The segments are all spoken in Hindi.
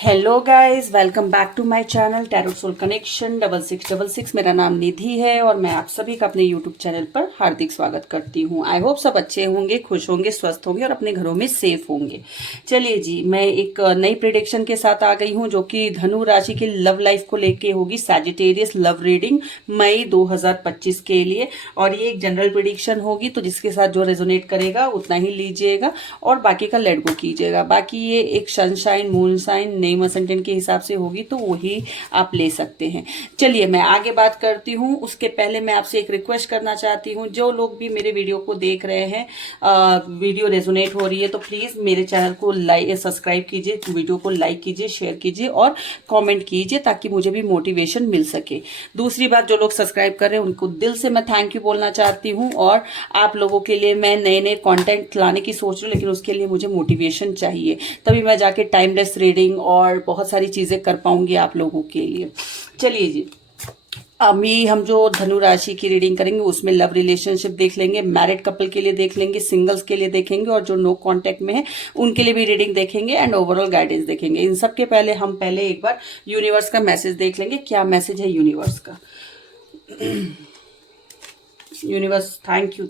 Hello guys, welcome back to my channel tarot soul connection 6666। मेरा नाम निधि है और मैं आप सभी का अपने यूट्यूब चैनल पर हार्दिक स्वागत करती हूं। आई होप सब अच्छे होंगे, खुश होंगे, स्वस्थ होंगे और अपने घरों में सेफ होंगे। चलिए जी, मैं एक नई प्रेडिक्शन के साथ आ गई हूं जो कि धनु राशि की लव लाइफ को लेके होगी। सैजिटेरियस लव रीडिंग मई 2025 के लिए, और ये एक जनरल प्रेडिक्शन होगी, तो जिसके साथ जो रेजोनेट करेगा उतना ही लीजिएगा और बाकी का लेट गो कीजिएगा। बाकी ये एक sunshine moon sign name ascendant के हिसाब से होगी, तो वही आप ले सकते हैं। चलिए मैं आगे बात करती हूँ। उसके पहले मैं आपसे एक रिक्वेस्ट करना चाहती हूँ, जो लोग भी मेरे वीडियो को देख रहे हैं, वीडियो रेजोनेट हो रही है, तो प्लीज मेरे चैनल को लाइक सब्सक्राइब कीजिए, वीडियो को लाइक कीजिए, शेयर कीजिए और कमेंट कीजिए, ताकि मुझे भी मोटिवेशन मिल सके। दूसरी बात, जो लोग सब्सक्राइब कर रहे हैं उनको दिल से मैं थैंक यू बोलना चाहती हूँ। और आप लोगों के लिए मैं नए नए कंटेंट लाने की सोच रही हूँ, लेकिन उसके लिए मुझे मोटिवेशन चाहिए, तभी मैं जाके टाइमलेस रीडिंग और बहुत सारी चीजें कर पाऊंगी आप लोगों के लिए। चलिए जी, अभी हम जो धनु राशि की रीडिंग करेंगे उसमें लव रिलेशनशिप देख लेंगे, मैरिड कपल के लिए देख लेंगे, सिंगल्स के लिए देखेंगे और जो नो कांटेक्ट में है उनके लिए भी रीडिंग देखेंगे एंड ओवरऑल गाइडेंस देखेंगे। इन सब के पहले हम पहले एक बार यूनिवर्स का मैसेज देख लेंगे, क्या मैसेज है यूनिवर्स का। Universe, thank you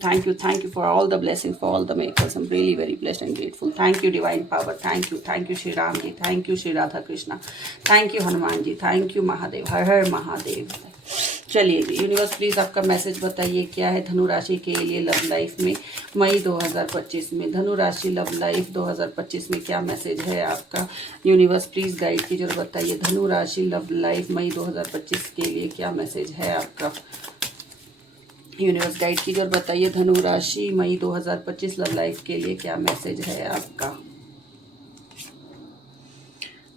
for all the blessings, for all the miracles. I'm really very blessed and grateful. Thank you divine power, thank you Shri Ram ji, thank you Shri Radha Krishna, thank you Hanuman ji, thank you Mahadev, हर हर महादेव। चलिए जी, यूनिवर्स प्लीज आपका मैसेज बताइए, क्या है धनु राशि के लिए लव लाइफ में मई 2025 में। धनु राशि लव लाइफ 2025 में क्या मैसेज है आपका। यूनिवर्स प्लीज गाइड कीजिए और बताइए, धनु राशि लव लाइफ मई 2025 के लिए क्या मैसेज है आपका। यूनिवर्स गाइड कीजिए और बताइए, धनु राशि मई 2025 लव लाइफ के लिए क्या मैसेज है आपका।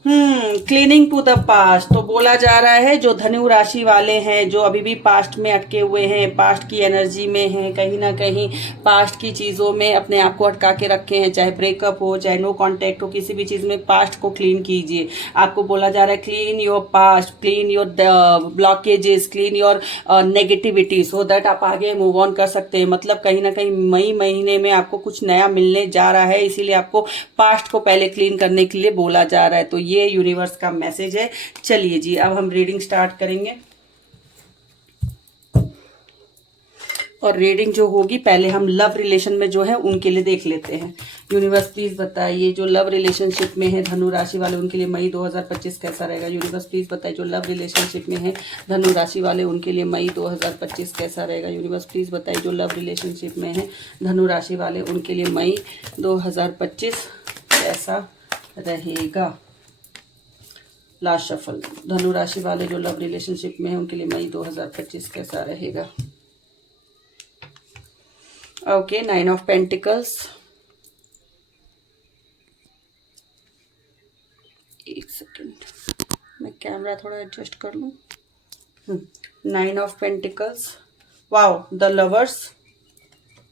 Cleaning to the past. तो बोला जा रहा है जो धनु राशि वाले हैं, जो अभी भी पास्ट में अटके हुए हैं, पास्ट की एनर्जी में हैं, कहीं ना कहीं पास्ट की चीज़ों में अपने आप को अटका के रखे हैं, चाहे ब्रेकअप हो, चाहे नो कांटेक्ट हो, किसी भी चीज़ में पास्ट को क्लीन कीजिए। आपको बोला जा रहा है clean your past, clean your blockages, clean your negativity, so that आप आगे मूव ऑन कर सकते हैं। मतलब कहीं ना कहीं मई महीने में आपको कुछ नया मिलने जा रहा है, इसीलिए आपको पास्ट को पहले क्लीन करने के लिए बोला जा रहा है। तो ये यूनिवर्स का मैसेज है। चलिए जी, अब हम रीडिंग स्टार्ट करेंगे और रीडिंग जो होगी पहले हम लव रिलेशन में जो है उनके लिए देख लेते हैं। यूनिवर्स प्लीज बताइए, जो लव रिलेशनशिप में है धनु राशि वाले उनके लिए मई 2025 कैसा रहेगा। यूनिवर्स प्लीज बताइए, जो लव रिलेशनशिप में है धनु राशि वाले उनके लिए मई 2025 कैसा रहेगा। यूनिवर्स प्लीज बताइए, जो लव रिलेशनशिप में है धनु राशि वाले उनके लिए मई 2025 कैसा रहेगा। लास्ट शफल, धनु राशि वाले जो लव रिलेशनशिप में है उनके लिए मई 2025 कैसा रहेगा। Okay, 9 of pentacles. एक सेकेंड, मैं कैमरा थोड़ा एडजस्ट कर लूं। 9 of pentacles, wow, the lovers,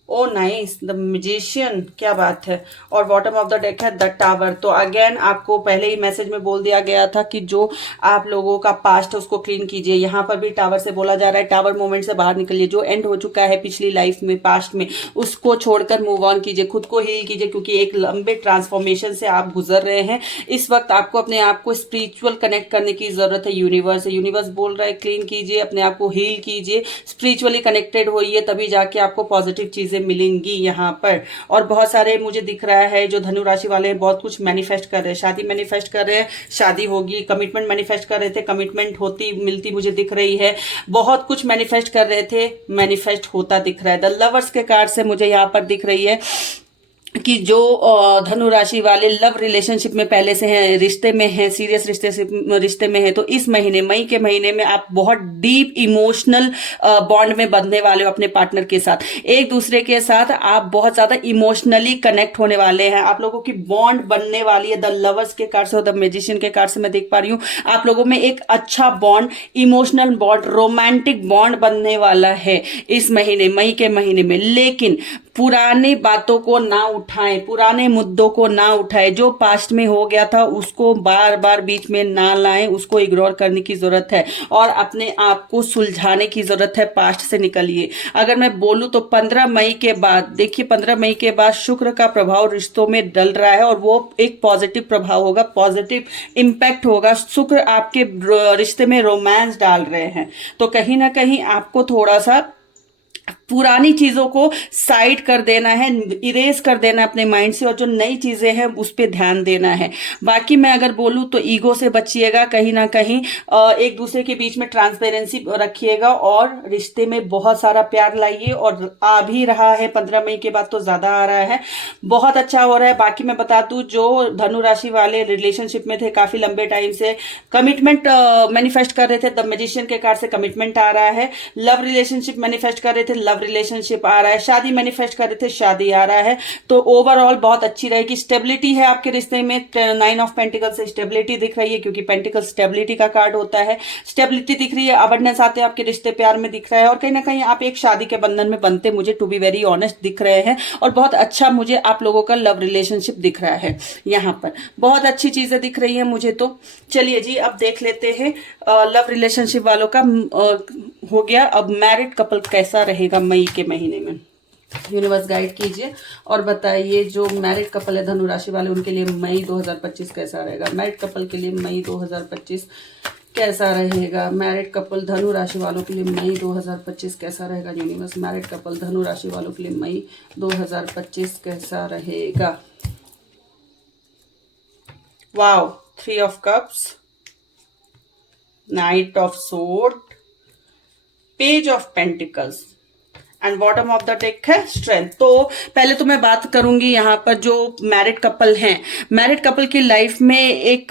oh nice, the magician, क्या बात है। और बॉटम ऑफ द डेक है द टावर। तो अगेन आपको पहले ही मैसेज में बोल दिया गया था कि जो आप लोगों का पास्ट है उसको क्लीन कीजिए। यहाँ पर भी टावर से बोला जा रहा है, टावर मोमेंट से बाहर निकलिए, जो एंड हो चुका है पिछली लाइफ में, पास्ट में, उसको छोड़कर मूव ऑन कीजिए, खुद को हील कीजिए, क्योंकि एक लंबे ट्रांसफॉर्मेशन से आप गुजर रहे हैं। इस वक्त आपको अपने आप को स्पिरिचुअल कनेक्ट करने की जरूरत है। यूनिवर्स बोल रहा है क्लीन कीजिए, अपने आप को हील कीजिए, स्पिरिचुअली कनेक्टेड होइए, तभी जाके आपको पॉजिटिव चीजें मिलेंगी यहाँ पर। और बहुत सारे मुझे दिख रहा है जो धनु राशि वाले हैं बहुत कुछ मैनिफेस्ट कर रहे हैं, शादी मैनिफेस्ट कर रहे हैं, शादी होगी, कमिटमेंट मैनिफेस्ट कर रहे थे, कमिटमेंट होती मिलती मुझे दिख रही है, बहुत कुछ मैनिफेस्ट कर रहे थे, मैनिफेस्ट होता दिख रहा है। द लवर्स के कार्ड से मुझे यहाँ पर दिख रही है कि जो धनु राशि वाले लव रिलेशनशिप में पहले से हैं, रिश्ते में हैं, सीरियस रिश्ते में हैं, तो इस महीने मई के महीने में आप बहुत डीप इमोशनल बॉन्ड में बंधने वाले हो अपने पार्टनर के साथ। एक दूसरे के साथ आप बहुत ज्यादा इमोशनली कनेक्ट होने वाले हैं, आप लोगों की बॉन्ड बनने वाली है। द लवर्स के कार्ड से और द मैजिशियन के कार्ड से मैं देख पा रही हूँ आप लोगों में एक अच्छा bond, emotional bond, romantic bond बनने वाला है इस महीने मई के महीने में। लेकिन पुरानी बातों को ना उठाएं, पुराने मुद्दों को ना उठाएं, जो पास्ट में हो गया था उसको बार बार बीच में ना लाएं, उसको इग्नोर करने की जरूरत है और अपने आप को सुलझाने की जरूरत है। पास्ट से निकलिए। अगर मैं बोलूं तो 15 मई के बाद, देखिए 15 मई के बाद शुक्र का प्रभाव रिश्तों में डल रहा है और वो एक पॉजिटिव प्रभाव होगा, पॉजिटिव इम्पैक्ट होगा। शुक्र आपके रिश्ते में रोमांस डाल रहे हैं, तो कहीं ना कहीं आपको थोड़ा सा पुरानी चीजों को साइड कर देना है, इरेज कर देना है अपने माइंड से, और जो नई चीजें हैं उस पर ध्यान देना है। बाकी मैं अगर बोलूं तो ईगो से बचिएगा, कहीं ना कहीं एक दूसरे के बीच में ट्रांसपेरेंसी रखिएगा और रिश्ते में बहुत सारा प्यार लाइए। और आ भी रहा है, 15 मई के बाद तो ज्यादा आ रहा है, बहुत अच्छा हो रहा है। बाकी मैं बता दूं, जो धनु राशि वाले रिलेशनशिप में थे काफी लंबे टाइम से, कमिटमेंट मैनिफेस्ट कर रहे थे, द मैजिशियन के कार्ड से कमिटमेंट आ रहा है। लव रिलेशनशिप मैनिफेस्ट कर रहे थे, लव रिलेशनशिप आ रहा है। शादी मैनिफेस्ट कर रहे थे, शादी आ रहा है। तो ओवरऑल बहुत अच्छी रहेगी, स्टेबिलिटी है आपके रिश्ते में। 9 ऑफ पेंटिकल से स्टेबिलिटी दिख रही है, क्योंकि पेंटिकल स्टेबिलिटी का कार्ड होता है। स्टेबिलिटी दिख रही है, अबंडेंस आते हैं आपके रिश्ते प्यार में दिख रहा है, और कहीं ना कहीं आप एक शादी के बंधन में बनते मुझे टू बी वेरी ऑनेस्ट दिख रहे हैं। और बहुत अच्छा मुझे आप लोगों का लव रिलेशनशिप दिख रहा है, यहाँ पर बहुत अच्छी चीजें दिख रही है मुझे। तो चलिए जी, अब देख लेते हैं लव रिलेशनशिप वालों का हो गया। अब मैरिड कपल कैसा रहेगा मई के महीने में, यूनिवर्स गाइड कीजिए और बताइए। जो मैरिड कपल है धनु राशि वाले, उनके लिए मई 2025 कैसा रहेगा। मैरिड कपल के लिए मई 2025 कैसा रहेगा। मैरिड कपल धनु राशि वालों के लिए मई 2025 कैसा रहेगा यूनिवर्स। मैरिड कपल धनु राशि वालों के लिए मई 2025 कैसा रहेगा। Wow, 3 of cups, night of sword, page of pentacles and bottom of the deck है स्ट्रेंथ। तो पहले तो मैं बात करूंगी यहाँ पर जो मैरिड कपल हैं। मैरिड कपल की लाइफ में एक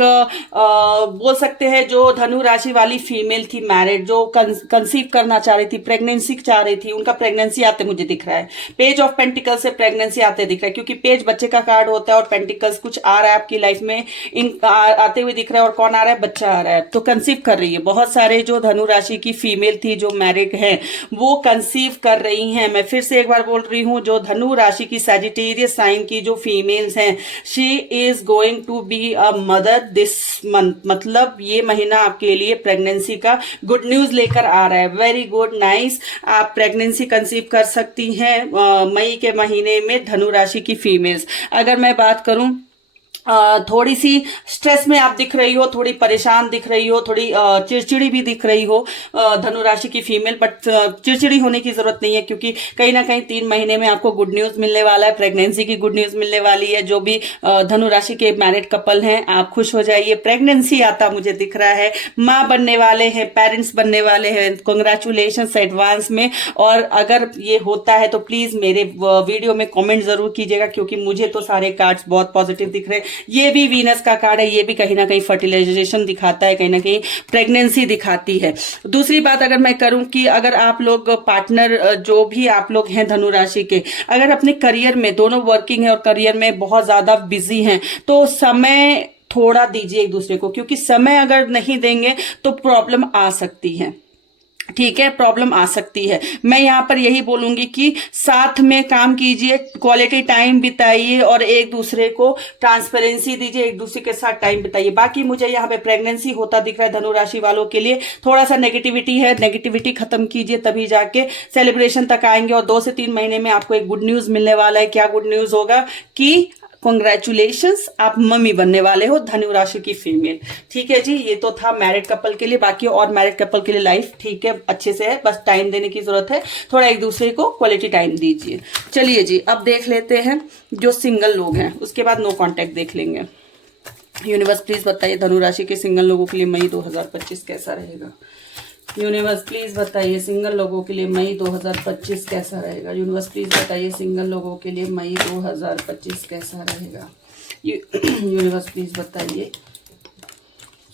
बोल सकते हैं, जो धनु राशि वाली फीमेल थी मैरिड, जो कंसीव करना चाह रही थी, प्रेगनेंसी चाह रही थी, उनका प्रेगनेंसी आते मुझे दिख रहा है। पेज ऑफ पेंटिकल से प्रेगनेंसी आते दिख रहा है, क्योंकि पेज बच्चे का कार्ड होता है और पेंटिकल्स कुछ आ रहा है आपकी लाइफ में आते हुए दिख रहा है। और कौन आ रहा है, बच्चा आ रहा है, तो कंसीव कर रही है। बहुत सारे जो धनु राशि की फीमेल थी जो मैरिड है, वो कंसीव कर रही हैं। मैं फिर से एक बार बोल रही हूं, जो धनु राशि की सैजिटेरियस साइन की जो फीमेल्स हैं, she is going to be a mother this month. मतलब ये महीना आपके लिए प्रेगनेंसी का गुड न्यूज लेकर आ रहा है। Very good, nice. आप प्रेगनेंसी कंसीव कर सकती हैं मई के महीने में धनु राशि की फीमेल्स। अगर मैं बात करूं, थोड़ी सी स्ट्रेस में आप दिख रही हो, थोड़ी परेशान दिख रही हो, थोड़ी चिड़चिड़ी भी दिख रही हो धनु राशि की फीमेल, बट चिड़चिड़ी होने की जरूरत नहीं है, क्योंकि कहीं ना कहीं 3 महीने में आपको गुड न्यूज मिलने वाला है, प्रेगनेंसी की गुड न्यूज मिलने वाली है। जो भी धनु राशि के मैरिड कपल हैं, आप खुश हो जाइए। प्रेगनेंसी आता मुझे दिख रहा है, माँ बनने वाले हैं, पेरेंट्स बनने वाले हैं, कॉन्ग्रेचुलेशंस एडवांस में। और अगर ये होता है तो प्लीज मेरे वीडियो में कॉमेंट जरूर कीजिएगा, क्योंकि मुझे तो सारे कार्ड्स बहुत पॉजिटिव दिख रहे हैं। ये भी वीनस का कार्ड है, ये भी कहीं ना कहीं फर्टिलाइजेशन दिखाता है, कहीं ना कहीं प्रेगनेंसी दिखाती है। दूसरी बात अगर मैं करूं कि अगर आप लोग पार्टनर, जो भी आप लोग हैं धनु राशि के, अगर अपने करियर में दोनों वर्किंग है और करियर में बहुत ज्यादा बिजी हैं, तो समय थोड़ा दीजिए एक दूसरे को, क्योंकि समय अगर नहीं देंगे तो प्रॉब्लम आ सकती है। ठीक है, प्रॉब्लम आ सकती है। मैं यहाँ पर यही बोलूंगी कि साथ में काम कीजिए, क्वालिटी टाइम बिताइए और एक दूसरे को ट्रांसपेरेंसी दीजिए, एक दूसरे के साथ टाइम बिताइए। बाकी मुझे यहाँ पे प्रेगनेंसी होता दिख रहा है धनु राशि वालों के लिए। थोड़ा सा नेगेटिविटी है, नेगेटिविटी खत्म कीजिए, तभी जाके सेलिब्रेशन तक आएंगे। और 2 से 3 महीने में आपको एक गुड न्यूज मिलने वाला है। क्या गुड न्यूज होगा कि कॉन्ग्रेचुलेशंस, आप मम्मी बनने वाले हो धनु राशि की फीमेल। ठीक है जी, ये तो था मैरिड कपल के लिए। बाकी और मैरिड कपल के लिए लाइफ ठीक है, अच्छे से है, बस टाइम देने की जरूरत है, थोड़ा एक दूसरे को क्वालिटी टाइम दीजिए। चलिए जी, अब देख लेते हैं जो सिंगल लोग हैं, उसके बाद नो कॉन्टेक्ट देख लेंगे। यूनिवर्स प्लीज बताइए धनु राशि के सिंगल लोगों के लिए मई 2025 कैसा रहेगा। यूनिवर्स प्लीज बताइए सिंगल लोगों के लिए मई 2025 कैसा रहेगा। यूनिवर्स प्लीज बताइए सिंगल लोगों के लिए मई 2025 कैसा रहेगा। यूनिवर्स प्लीज बताइए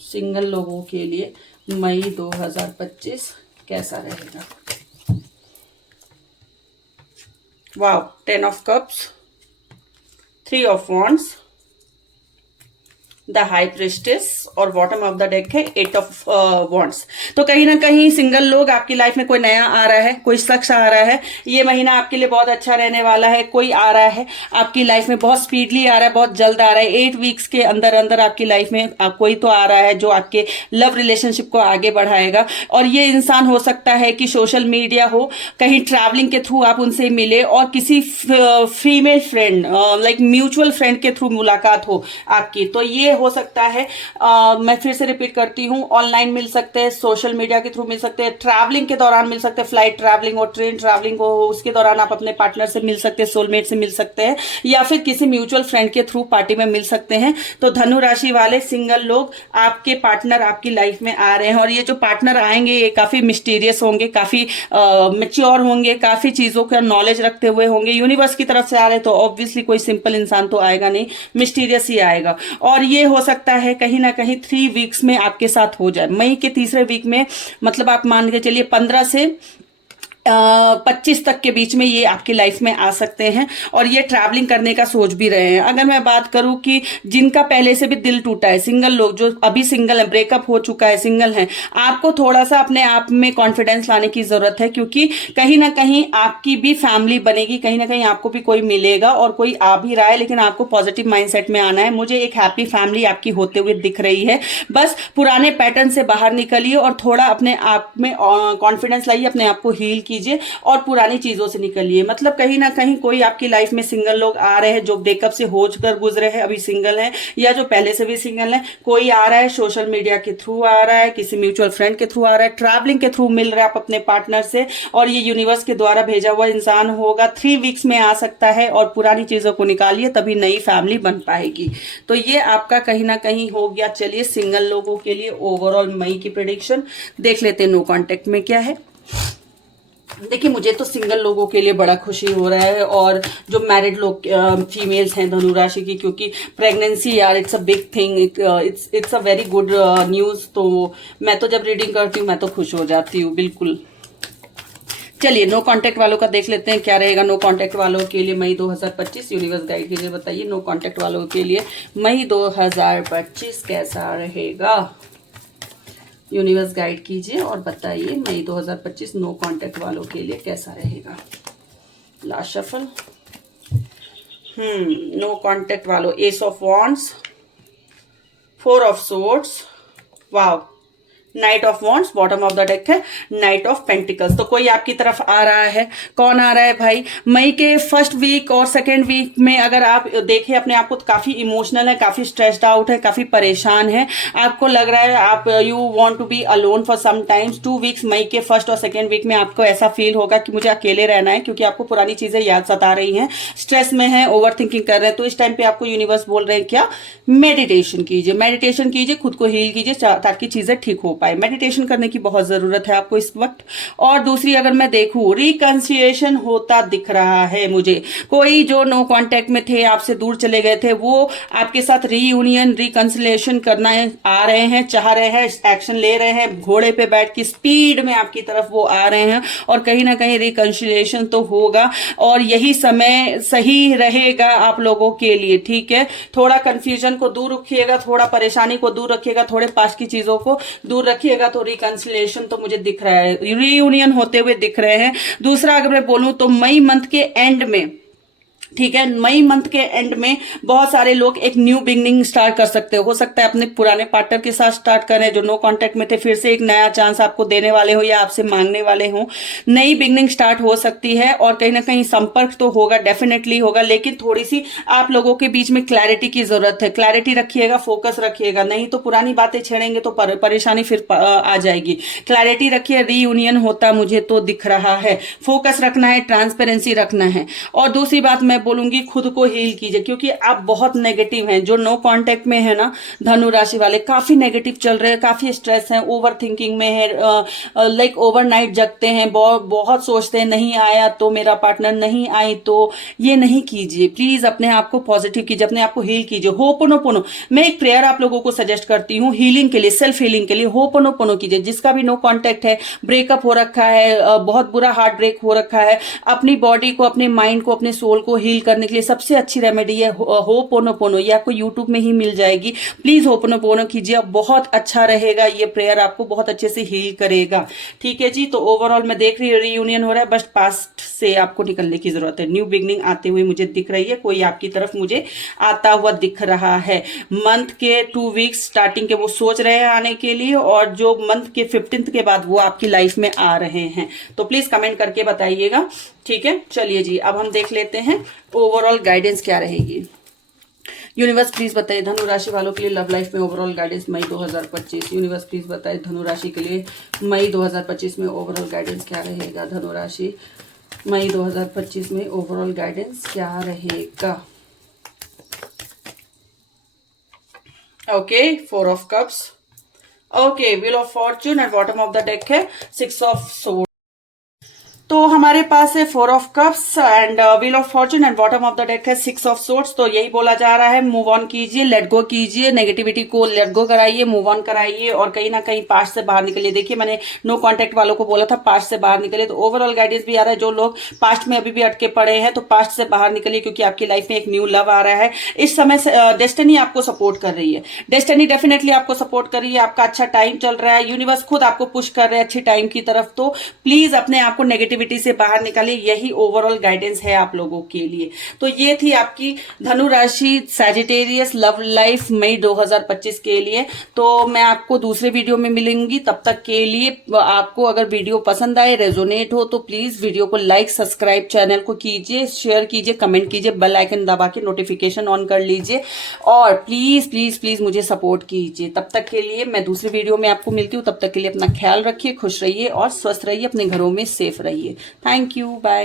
सिंगल लोगों के लिए मई 2025 कैसा रहेगा। Wow, 10 of cups, 3 of wands, the high priestess और बॉटम ऑफ द डेक है 8 ऑफ वॉन्ड्स। तो कहीं ना कहीं सिंगल लोग, आपकी लाइफ में कोई नया आ रहा है, कोई शख्स आ रहा है, ये महीना आपके लिए बहुत अच्छा रहने वाला है। कोई आ रहा है आपकी लाइफ में, बहुत स्पीडली आ रहा है, बहुत जल्द आ रहा है। 8 वीक्स के अंदर अंदर आपकी लाइफ में कोई तो आ रहा है जो आपके लव रिलेशनशिप को आगे बढ़ाएगा। और ये इंसान हो सकता है कि सोशल मीडिया हो, कहीं ट्रैवलिंग के थ्रू आप उनसे मिले, और किसी female friend like mutual friend के थ्रू मुलाकात हो आपकी। तो ये हो सकता है, मैं फिर से रिपीट करती हूँ, ऑनलाइन मिल सकते हैं, सोशल मीडिया के थ्रू मिल सकते हैं, ट्रैवलिंग के दौरान मिल सकते हैं, फ्लाइट ट्रैवलिंग और ट्रेन ट्रैवलिंग हो उसके दौरान आप अपने पार्टनर से मिल सकते हैं, सोलमेट से मिल सकते हैं, या फिर किसी म्यूचुअल फ्रेंड के थ्रू पार्टी में मिल सकते हैं। तो धनु राशि वाले सिंगल लोग, आपके पार्टनर आपकी लाइफ में आ रहे हैं, और ये जो पार्टनर आएंगे ये काफी मिस्टीरियस होंगे, काफी मेच्योर होंगे, काफी चीजों का नॉलेज रखते हुए होंगे। यूनिवर्स की तरफ से आ रहे तो ऑब्वियसली कोई सिंपल इंसान तो आएगा नहीं, मिस्टीरियस ही आएगा। और ये हो सकता है कहीं ना कहीं 3 वीक्स में आपके साथ हो जाए, मई के तीसरे वीक में, मतलब आप मान के चलिए 15 से 25 तक के बीच में ये आपकी लाइफ में आ सकते हैं। और ये ट्रैवलिंग करने का सोच भी रहे हैं। अगर मैं बात करूं कि जिनका पहले से भी दिल टूटा है, सिंगल लोग जो अभी सिंगल है, ब्रेकअप हो चुका है, सिंगल है, आपको थोड़ा सा अपने आप में कॉन्फिडेंस लाने की जरूरत है, क्योंकि कहीं ना कहीं आपकी भी फैमिली बनेगी, कहीं ना कहीं आपको भी कोई मिलेगा, और कोई आ भी रहा है, लेकिन आपको पॉजिटिव माइंडसेट में आना है। मुझे एक हैप्पी फैमिली आपकी होते हुए दिख रही है। बस पुराने पैटर्न से बाहर निकलिए और थोड़ा अपने आप में कॉन्फिडेंस लाइए, अपने आप को हील कीजिए और पुरानी चीजों से निकलिए। मतलब कहीं ना कहीं कोई आपकी लाइफ में सिंगल लोग आ रहे हैं जो ब्रेकअप से होकर गुजरे हैं, अभी सिंगल हैं, या जो पहले से भी सिंगल हैं। कोई आ रहा है सोशल मीडिया के थ्रू आ रहा है, किसी म्यूचुअल फ्रेंड के थ्रू आ रहा है, ट्रैवलिंग के थ्रू मिल रहा है आप अपने पार्टनर से, और ये यूनिवर्स के द्वारा भेजा हुआ इंसान होगा। 3 वीक्स में आ सकता है, और पुरानी चीजों को निकालिए, तभी नई फैमिली बन पाएगी। तो ये आपका कहीं ना कहीं हो गया। चलिए सिंगल लोगों के लिए ओवरऑल मई की प्रेडिक्शन देख लेते हैं। नो कॉन्टेक्ट में क्या है, देखिए मुझे तो सिंगल लोगों के लिए बड़ा खुशी हो रहा है, और जो मैरिड लोग फीमेल्स हैं धनु राशि की, क्योंकि प्रेगनेंसी यार it's a big thing, it's a very good news. तो मैं तो जब रीडिंग करती हूँ मैं तो खुश हो जाती हूँ बिल्कुल। चलिए नो कांटेक्ट वालों का देख लेते हैं क्या रहेगा। नो कांटेक्ट वालों के लिए मई 2025 यूनिवर्स गाइड कीजिए, बताइए नो कांटेक्ट वालों के लिए मई 2025 कैसा रहेगा। यूनिवर्स गाइड कीजिए और बताइए मई 2025 नो कांटेक्ट वालों के लिए कैसा रहेगा। Last shuffle. नो कांटेक्ट वालों, S of wands, 4 of swords, wow, night of wands, bottom of the deck है नाइट ऑफ पेंटिकल्स। तो कोई आपकी तरफ आ रहा है। कौन आ रहा है भाई? मई के फर्स्ट वीक और सेकेंड वीक में अगर आप देखें अपने आप को तो काफी इमोशनल है, काफी स्ट्रेस्ड आउट है, काफी परेशान है, आपको लग रहा है आप you want to be alone for some times. 2 weeks मई के फर्स्ट और सेकेंड वीक में आपको ऐसा फील होगा कि मुझे अकेले रहना है, क्योंकि आपको पुरानी चीजें याद सता रही हैं, स्ट्रेस में है, ओवर थिंकिंग कर रहे हैं। तो इस टाइम पे आपको यूनिवर्स बोल रहे हैं क्या? मेडिटेशन कीजिए, मेडिटेशन कीजिए, खुद को हील कीजिए ताकि चीजें ठीक हो पाए। मेडिटेशन करने की बहुत जरूरत है आपको इस वक्त। और दूसरी अगर मैं देखूं, रिकंसिलिएशन होता दिख रहा है मुझे। कोई जो नो कांटेक्ट में थे, आपसे दूर चले गए थे, वो आपके साथ रीयूनियन, रिकंसिलिएशन करना आ रहे हैं, चाह रहे हैं, एक्शन ले रहे हैं, घोड़े पे बैठ के स्पीड में आपकी तरफ वो आ रहे हैं, और कहीं ना कहीं रिकंसिलिएशन तो होगा। और यही समय सही रहेगा आप लोगों के लिए, ठीक है। थोड़ा कंफ्यूजन को दूर रखिएगा, थोड़ा परेशानी को दूर रखिएगा, थोड़े पास की चीजों को दूर रखिएगा, तो रिकंसिलिएशन तो मुझे दिख रहा है, रीयूनियन होते हुए दिख रहे हैं। दूसरा अगर मैं बोलूं तो मई मंथ के एंड में, ठीक है, मई मंथ के एंड में बहुत सारे लोग एक न्यू बिगनिंग स्टार्ट कर सकते हो सकता है अपने पुराने पार्टनर के साथ स्टार्ट करें जो नो कांटेक्ट में थे, फिर से एक नया चांस आपको देने वाले हो या आपसे मांगने वाले हो। नई बिगनिंग स्टार्ट हो सकती है, और कहीं ना कहीं संपर्क तो होगा, डेफिनेटली होगा, लेकिन थोड़ी सी आप लोगों के बीच में क्लैरिटी की जरूरत है। क्लैरिटी रखिएगा, फोकस रखिएगा, नहीं तो पुरानी बातें छेड़ेंगे तो परेशानी फिर आ जाएगी। क्लैरिटी रखिए, रीयूनियन होता मुझे तो दिख रहा है, फोकस रखना है, ट्रांसपेरेंसी रखना है। और दूसरी बात मैं बोलूंगी, खुद को हील कीजिए, क्योंकि आप बहुत नेगेटिव हैं। जो नो कांटेक्ट में है ना धनु राशि वाले, काफी नेगेटिव चल रहे हैं, काफी स्ट्रेस है, ओवर थिंकिंग में है, लाइक ओवरनाइट जगते हैं, बहुत सोचते हैं नहीं आया तो मेरा पार्टनर, नहीं आई तो। ये नहीं कीजिए प्लीज, अपने आप को पॉजिटिव कीजिए, अपने आप को हील कीजिए। होपोनोपोनो, मैं एक प्रेयर आप लोगों को सजेस्ट करती हूँ हीलिंग के लिए, सेल्फ हीलिंग के लिए। होपोनोपोनो कीजिए, जिसका भी नो कांटेक्ट है, ब्रेकअप हो रखा है, बहुत बुरा हार्ट ब्रेक हो रखा है, अपनी बॉडी को, अपने माइंड को, अपने सोल को हील करने के लिए सबसे अच्छी रेमेडी है होपोनोपोनो। ये आपको यूट्यूब में ही मिल जाएगी। प्लीज होपोनोपोनो कीजिए, बहुत अच्छा रहेगा। ये प्रेयर आपको बहुत अच्छे से हील करेगा। ठीक है जी। तो ओवरऑल मैं देख रही हूँ रियूनियन हो रहा है, बस पास्ट से आपको निकलने की जरूरत है। न्यू बिगनिंग आते हुए मुझे दिख रही है, कोई आपकी तरफ मुझे आता हुआ दिख रहा है। मंथ के 2 वीक्स स्टार्टिंग के वो सोच रहे हैं आने के लिए, और जो मंथ के 15th के बाद वो आपकी लाइफ में आ रहे हैं। तो प्लीज कमेंट करके बताइएगा। ठीक है, चलिए जी, अब हम देख लेते हैं ओवरऑल गाइडेंस क्या रहेगी। यूनिवर्स प्लीज बताइए धनु राशि वालों के लिए लव लाइफ में ओवरऑल गाइडेंस मई 2025। यूनिवर्स प्लीज बताइए धनु राशि के लिए मई 2025 में ओवरऑल गाइडेंस क्या रहेगा। धनु राशि मई 2025 में ओवरऑल गाइडेंस क्या रहेगा। Okay, 4 of cups. Okay, wheel of Fortune and bottom of the deck है 6 ऑफ सोर्ड। तो हमारे पास है 4 of cups and wheel of Fortune and bottom of the deck है 6 ऑफ सोर्ड्स। तो यही बोला जा रहा है, मूव ऑन कीजिए, लेट गो कीजिए, नेगेटिविटी को लेट गो कराइए, मूव ऑन कराइए, और कहीं ना कहीं पास्ट से बाहर निकलिए। देखिए, मैंने नो कांटेक्ट वालों को बोला था पास्ट से बाहर निकलिए, तो ओवरऑल गाइडेंस भी आ रहा है। जो लोग पास्ट में अभी भी अटके पड़े हैं, तो पास्ट से बाहर निकलिए, क्योंकि आपकी लाइफ में एक न्यू लव आ रहा है। इस समय से डेस्टिनी आपको सपोर्ट कर रही है। डेस्टिनी डेफिनेटली आपको सपोर्ट कर रही है। आपका अच्छा टाइम चल रहा है। यूनिवर्स खुद आपको पुश कर रहे हैं अच्छी टाइम की तरफ। तो प्लीज अपने आप को नेगेटिविटी से बाहर निकालिए। यही ओवरऑल गाइडेंस है आप लोगों के लिए। तो ये थी आपकी धनु राशि सैजिटेरियस लव लाइफ मई 2025 के लिए। तो मैं आपको दूसरे वीडियो में मिलूंगी। तब तक के लिए आपको अगर वीडियो पसंद आए, रेजोनेट हो, तो प्लीज वीडियो को लाइक, सब्सक्राइब चैनल को कीजिए, शेयर कीजिए, कमेंट कीजिए, बेल आइकन दबा के नोटिफिकेशन ऑन कर लीजिए, और प्लीज प्लीज प्लीज मुझे सपोर्ट कीजिए। तब तक के लिए मैं दूसरे वीडियो में आपको मिलती हूँ। तब तक के लिए अपना ख्याल रखिए, खुश रहिए और स्वस्थ रहिए, अपने घरों में सेफ रहिए। Thank you, bye.